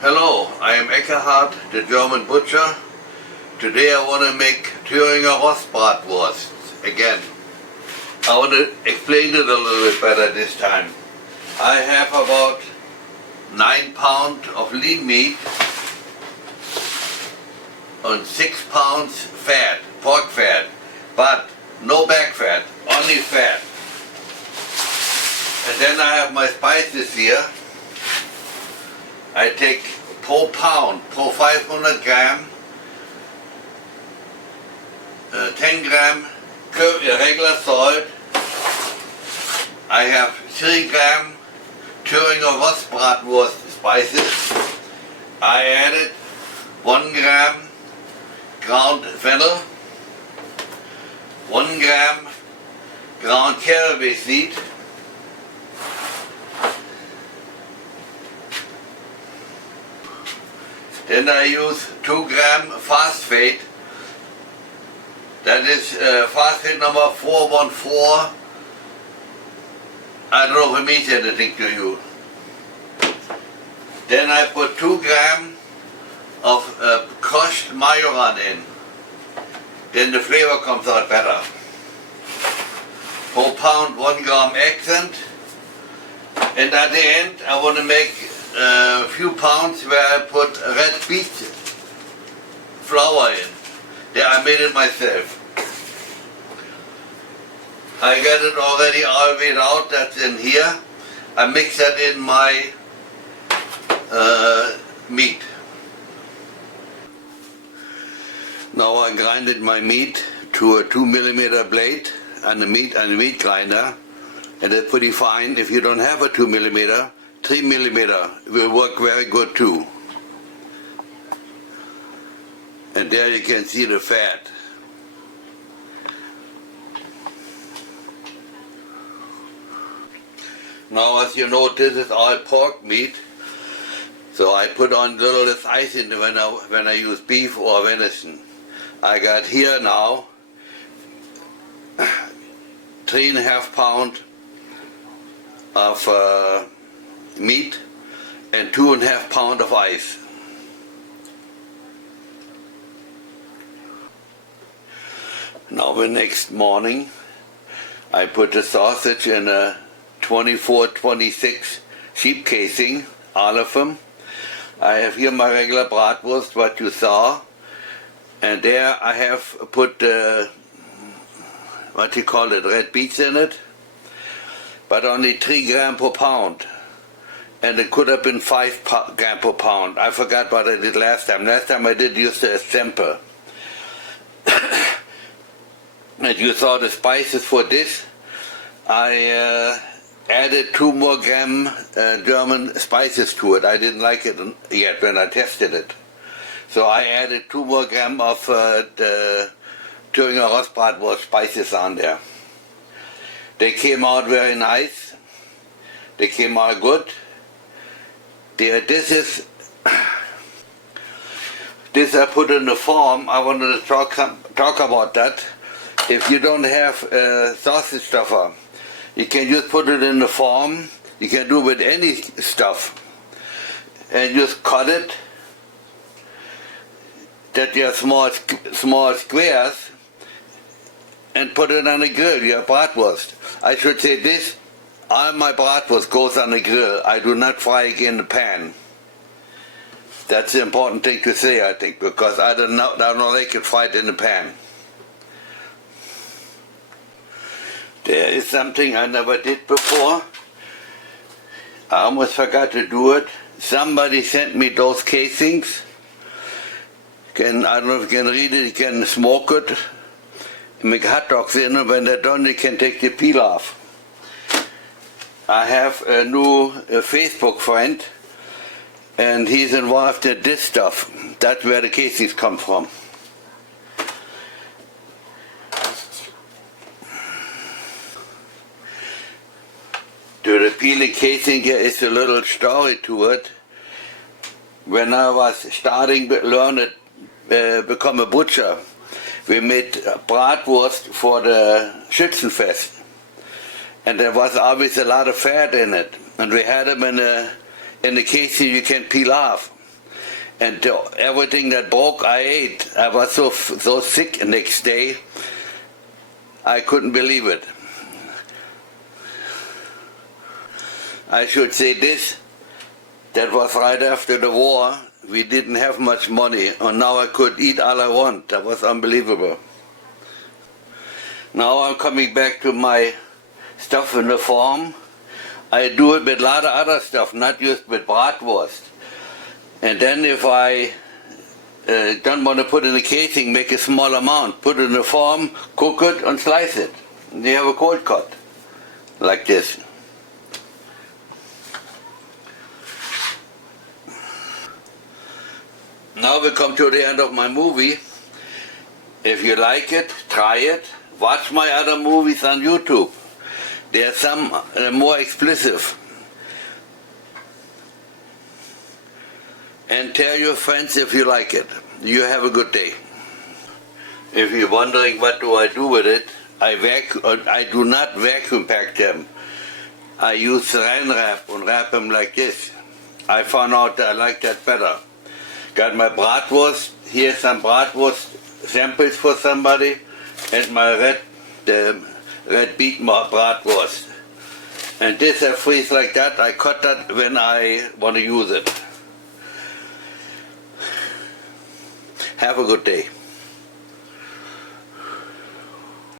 Hello, I am Eckhard, the German butcher. Today I want to make Thuringer Rostbratwurst again. I want to explain it a little bit better this time. I have about 9 pounds of lean meat and 6 pounds fat, pork fat, but no back fat, only fat. And then I have my spices here. I take per pound, per 500 gram, 10 gram regular salt. I have 3 gram Thuringer Rostbratwurst spices. I added 1 gram ground fennel, 1 gram ground caraway seed, then I use 2 gram phosphate. That is phosphate number 414. I don't know if it means anything to you. Then I put 2 gram of crushed majoran in. Then the flavor comes out better. Per pound 1 gram accent. And at the end I want to make a few pounds where I put red beet flour in. There I made it myself. I got it already all weighed out, that's in here. I mix that in my meat. Now I grinded my meat to a 2mm blade and the meat grinder, and that's pretty fine. If you don't have a 2mm, 3mm will work very good too. And there you can see the fat. Now, as you know, this is all pork meat, so I put on a little less ice in when I use beef or venison. I got here now 3.5 pounds of meat and 2.5 pounds of ice. Now the next morning I put the sausage in a 24-26 sheep casing, all of them. I have here my regular bratwurst, what you saw, and there I have put what you call it, red beets in it, but only 3 gram per pound, and it could have been 5 gram per pound. I forgot what I did last time. Last time I did use the sample. And you saw the spices for this. I added 2 more gram German spices to it. I didn't like it yet when I tested it. So I added 2 more gram of the Thuringer Rostbratwurst spices on there. They came out very nice. They came out good. This I put in the form. I wanted to talk about that. If you don't have sausage stuffer, you can just put it in the form. You can do it with any stuff. And just cut it, that you have small squares, and put it on the grill, your bratwurst. I should say this, all my bratwurst goes on the grill. I do not fry it in the pan. That's the important thing to say, I think, because I don't like it fried in the pan. There is something I never did before. I almost forgot to do it. Somebody sent me those casings. I don't know if you can read it, you can smoke it, make hot dogs in it. When they're done, you can take the peel off. I have a new Facebook friend, and he's involved in this stuff. That's where the casings come from. To the peeling casing, there is a little story to it. When I was starting to learn it, become a butcher, we made bratwurst for the Schützenfest. And there was always a lot of fat in it. And we had them in the casing you can peel off. And everything that broke, I ate. I was so sick the next day, I couldn't believe it. I should say this, that was right after the war. We didn't have much money, and now I could eat all I want. That was unbelievable. Now I'm coming back to my stuff in the farm. I do it with a lot of other stuff, not just with bratwurst. And then if I don't want to put in a casing, make a small amount, put it in the form, cook it, and slice it. And you have a cold cut, like this. Now we come to the end of my movie. If you like it, try it. Watch my other movies on YouTube. There are some more explicit. And tell your friends if you like it. You have a good day. If you're wondering what do I do with it, I do not vacuum pack them. I use saran wrap and wrap them like this. I found out I like that better. Got my bratwurst. Here's some bratwurst samples for somebody. And my red beet bratwurst. And this I freeze like that. I cut that when I want to use it. Have a good day.